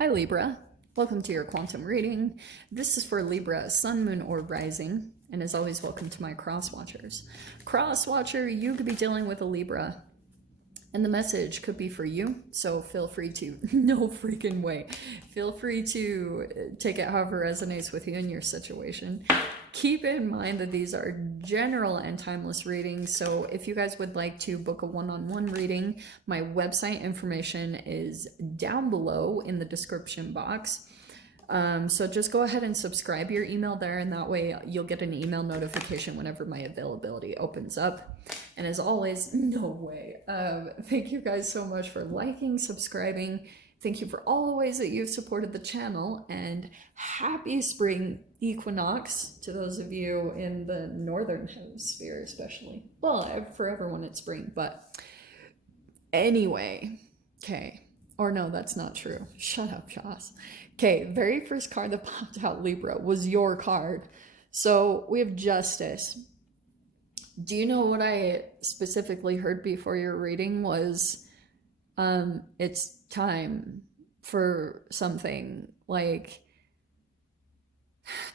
Hi Libra, welcome to your quantum reading. This is for Libra, Sun, Moon, or Rising, and as always, welcome to my cross watchers. Cross watcher, you could be dealing with a Libra, and the message could be for you, so feel free to, no freaking way, feel free to take it however resonates with you in your situation. Keep in mind that these are general and timeless readings, so if you guys would like to book a one-on-one reading, my website information is down below in the description box. So just go ahead and subscribe your email there, and that way you'll get an email notification whenever my availability opens up. And as always, no way. Thank you guys so much for liking, subscribing. Thank you for all the ways that you've supported the channel, and happy spring equinox to those of you in the northern hemisphere especially. Well, for everyone it's spring, but anyway, okay. Or no, that's not true. Shut up, Joss. Okay, very first card that popped out, Libra, was your card. So we have Justice. Do you know what I specifically heard before your reading was it's time for something. Like,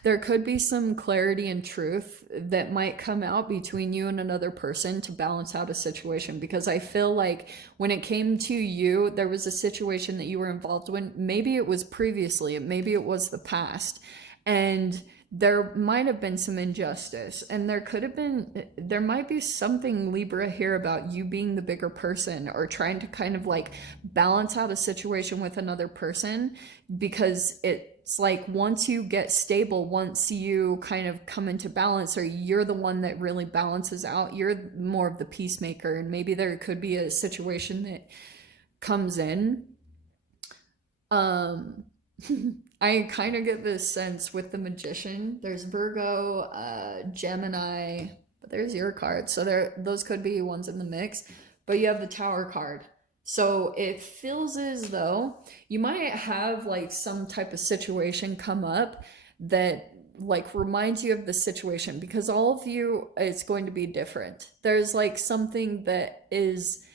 there could be some clarity and truth that might come out between you and another person to balance out a situation, because I feel like when it came to you, there was a situation that you were involved in. Maybe it was previously, maybe it was the past, and there might have been some injustice, and there might be something, Libra, here about you being the bigger person or trying to kind of like balance out a situation with another person, because it's like once you get stable, once you kind of come into balance, or you're the one that really balances out, you're more of the peacemaker, and maybe there could be a situation that comes in. I kind of get this sense with the Magician. There's Virgo, Gemini, but there's your card. So those could be ones in the mix. But you have the Tower card. So it feels as though you might have like some type of situation come up that like reminds you of the situation, because all of you, it's going to be different. There's like something that is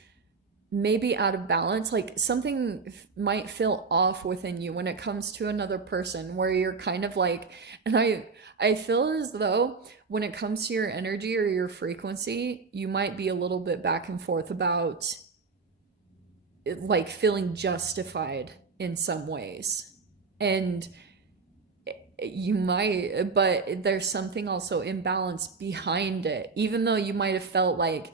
maybe out of balance, like something might feel off within you when it comes to another person, where you're kind of like, and I feel as though when it comes to your energy or your frequency, you might be a little bit back and forth about like feeling justified in some ways, and you might, but there's something also imbalance behind it. Even though you might have felt like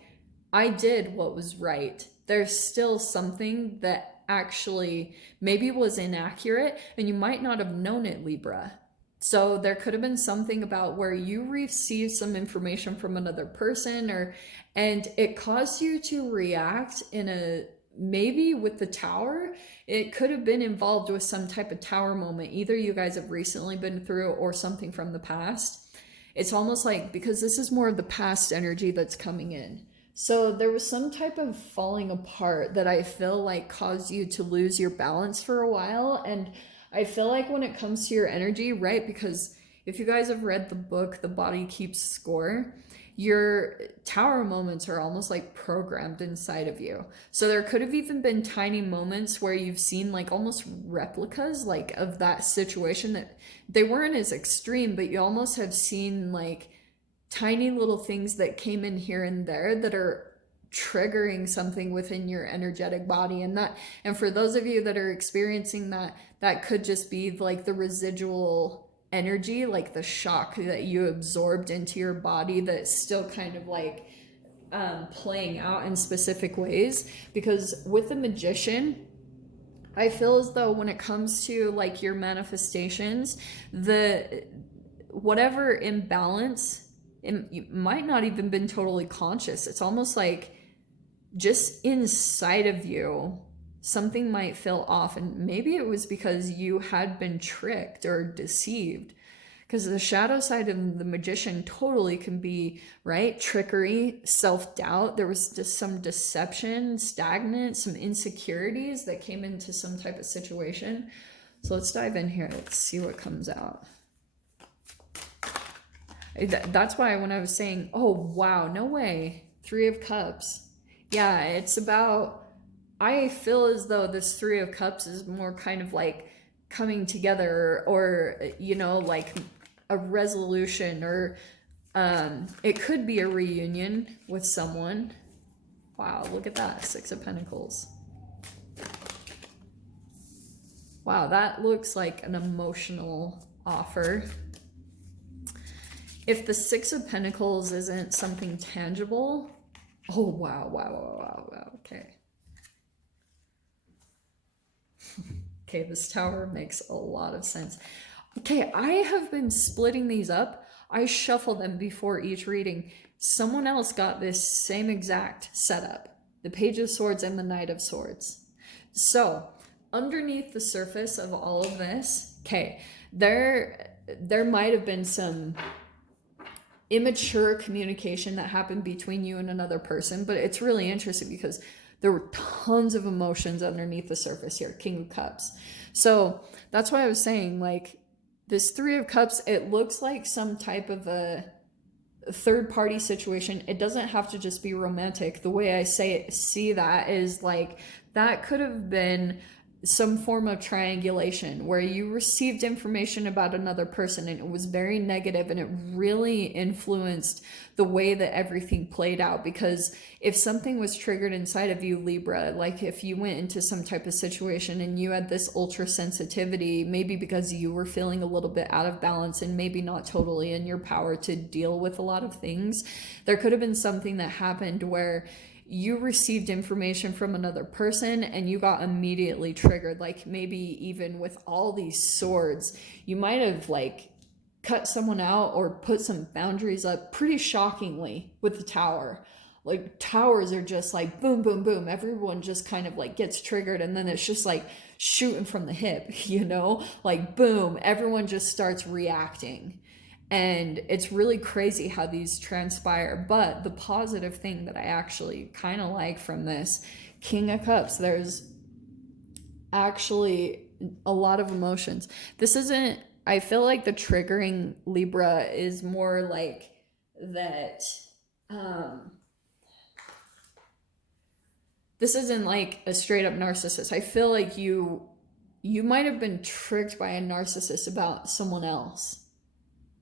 I did what was right, there's still something that actually maybe was inaccurate, and you might not have known it, Libra. So there could have been something about where you received some information from another person, and it caused you to react in a, maybe with the Tower, it could have been involved with some type of Tower moment. Either you guys have recently been through or something from the past. It's almost like, because this is more of the past energy that's coming in. So there was some type of falling apart that I feel like caused you to lose your balance for a while. And I feel like when it comes to your energy, right? Because if you guys have read the book, The Body Keeps Score, your Tower moments are almost like programmed inside of you. So there could have even been tiny moments where you've seen like almost replicas like of that situation, that they weren't as extreme, but you almost have seen like tiny little things that came in here and there that are triggering something within your energetic body. And for those of you that are experiencing that, that could just be like the residual energy, like the shock that you absorbed into your body that's still kind of like playing out in specific ways. Because with the Magician, I feel as though when it comes to like your manifestations, the whatever imbalance, you might not even been totally conscious. It's almost like just inside of you, something might feel off. And maybe it was because you had been tricked or deceived. Because the shadow side of the Magician totally can be, right? Trickery, self-doubt. There was just some deception, stagnant, some insecurities that came into some type of situation. So let's dive in here. Let's see what comes out. That's why when I was saying, oh, wow, no way, Three of Cups. Yeah, it's about, I feel as though this Three of Cups is more kind of like coming together, or you know, like a resolution, or it could be a reunion with someone. Wow, look at that, Six of Pentacles. Wow, that looks like an emotional offer. If the Six of Pentacles isn't something tangible, oh wow, wow, wow, wow, wow, okay. Okay, this Tower makes a lot of sense. Okay, I have been splitting these up. I shuffle them before each reading. Someone else got this same exact setup. The Page of Swords and the Knight of Swords. So, underneath the surface of all of this, okay, there might have been some immature communication that happened between you and another person, but it's really interesting because there were tons of emotions underneath the surface here. King of Cups. So that's why I was saying, like, this Three of Cups, it looks like some type of a third party situation. It doesn't have to just be romantic. The way I see that is like, that could have been some form of triangulation where you received information about another person and it was very negative, and it really influenced the way that everything played out. Because if something was triggered inside of you, Libra, like if you went into some type of situation and you had this ultra sensitivity, maybe because you were feeling a little bit out of balance and maybe not totally in your power to deal with a lot of things, there could have been something that happened where you received information from another person and you got immediately triggered. Like maybe even with all these swords, you might have like cut someone out or put some boundaries up pretty shockingly with the Tower. Like towers are just like boom, boom, boom. Everyone just kind of like gets triggered, and then it's just like shooting from the hip, you know, like boom, everyone just starts reacting. And it's really crazy how these transpire. But the positive thing that I actually kind of like from this King of Cups, there's actually a lot of emotions. This isn't, I feel like the triggering Libra is more like that. This isn't like a straight up narcissist. I feel like you might have been tricked by a narcissist about someone else.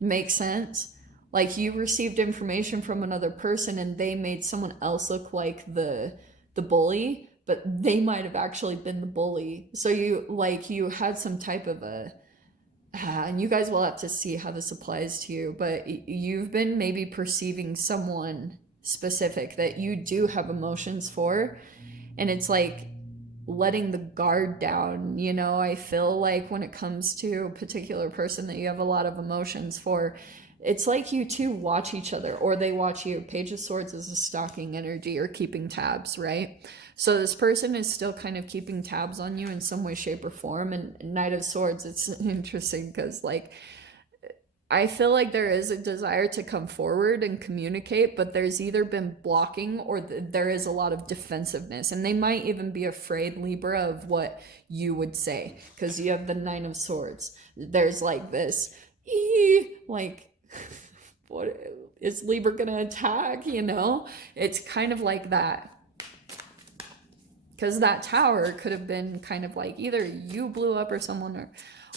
Makes sense? Like you received information from another person and they made someone else look like the bully, but they might have actually been the bully. So you had some type of a and you guys will have to see how this applies to you, but you've been maybe perceiving someone specific that you do have emotions for, and it's like letting the guard down, you know. I feel like when it comes to a particular person that you have a lot of emotions for, it's like you two watch each other, or they watch you. Page of Swords is a stalking energy, or keeping tabs, right? So this person is still kind of keeping tabs on you in some way, shape, or form. And Knight of Swords, it's interesting because like I feel like there is a desire to come forward and communicate, but there's either been blocking or there is a lot of defensiveness. And they might even be afraid, Libra, of what you would say, because you have the Nine of Swords. There's like this, like, what is Libra gonna attack, you know? It's kind of like that. Because that Tower could have been kind of like either you blew up or someone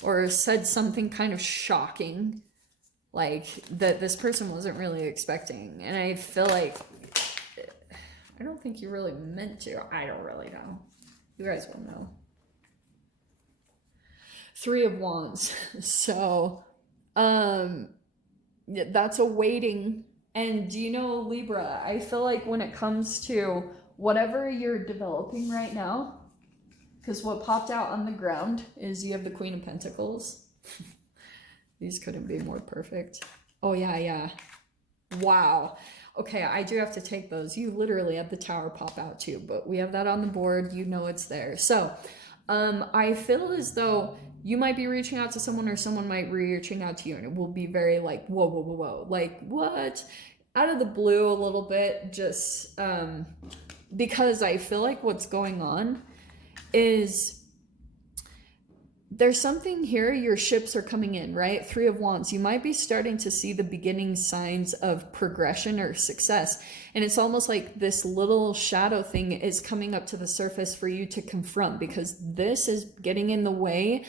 or said something kind of shocking, like that this person wasn't really expecting. And I feel like I don't think you really meant to. I don't really know. You guys will know. Three of Wands. So that's a waiting. And do you know, Libra, I feel like when it comes to whatever you're developing right now, because what popped out on the ground is you have the Queen of Pentacles. These couldn't be more perfect. Oh, yeah. Wow. Okay, I do have to take those. You literally have the Tower pop out too, but we have that on the board. You know it's there. So I feel as though you might be reaching out to someone, or someone might be reaching out to you, and it will be very like, whoa, whoa, whoa, whoa. Like, what? Out of the blue a little bit, just because I feel like what's going on is there's something here. Your ships are coming in, right? Three of Wands. You might be starting to see the beginning signs of progression or success. And it's almost like this little shadow thing is coming up to the surface for you to confront, because this is getting in the way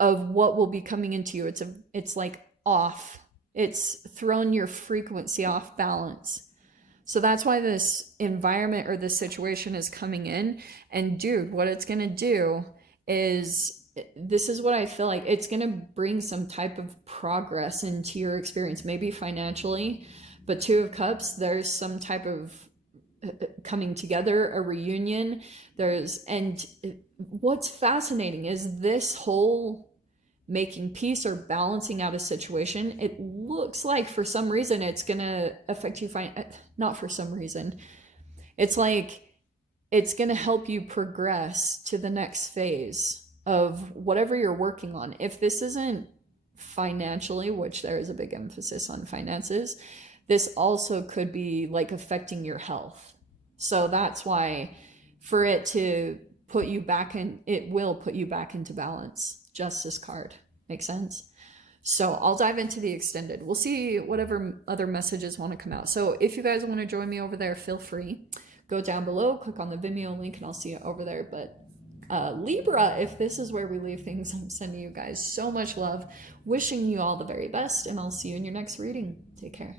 of what will be coming into you. It's like off. It's thrown your frequency off balance. So that's why this environment or this situation is coming in. And dude, what it's going to do is, this is what I feel like, it's going to bring some type of progress into your experience, maybe financially. But Two of Cups, there's some type of coming together, a reunion. And what's fascinating is this whole making peace or balancing out a situation, it looks like for some reason it's gonna affect you not for some reason, it's like it's gonna help you progress to the next phase of whatever you're working on. If this isn't financially, which there is a big emphasis on finances, this also could be like affecting your health. So that's why for it to put you back in, it will put you back into balance. Justice card. Make sense? So I'll dive into the extended. We'll see whatever other messages want to come out. So if you guys want to join me over there, feel free. Go down below, click on the Vimeo link, and I'll see you over there. But Libra, if this is where we leave things, I'm sending you guys so much love, wishing you all the very best, and I'll see you in your next reading. Take care.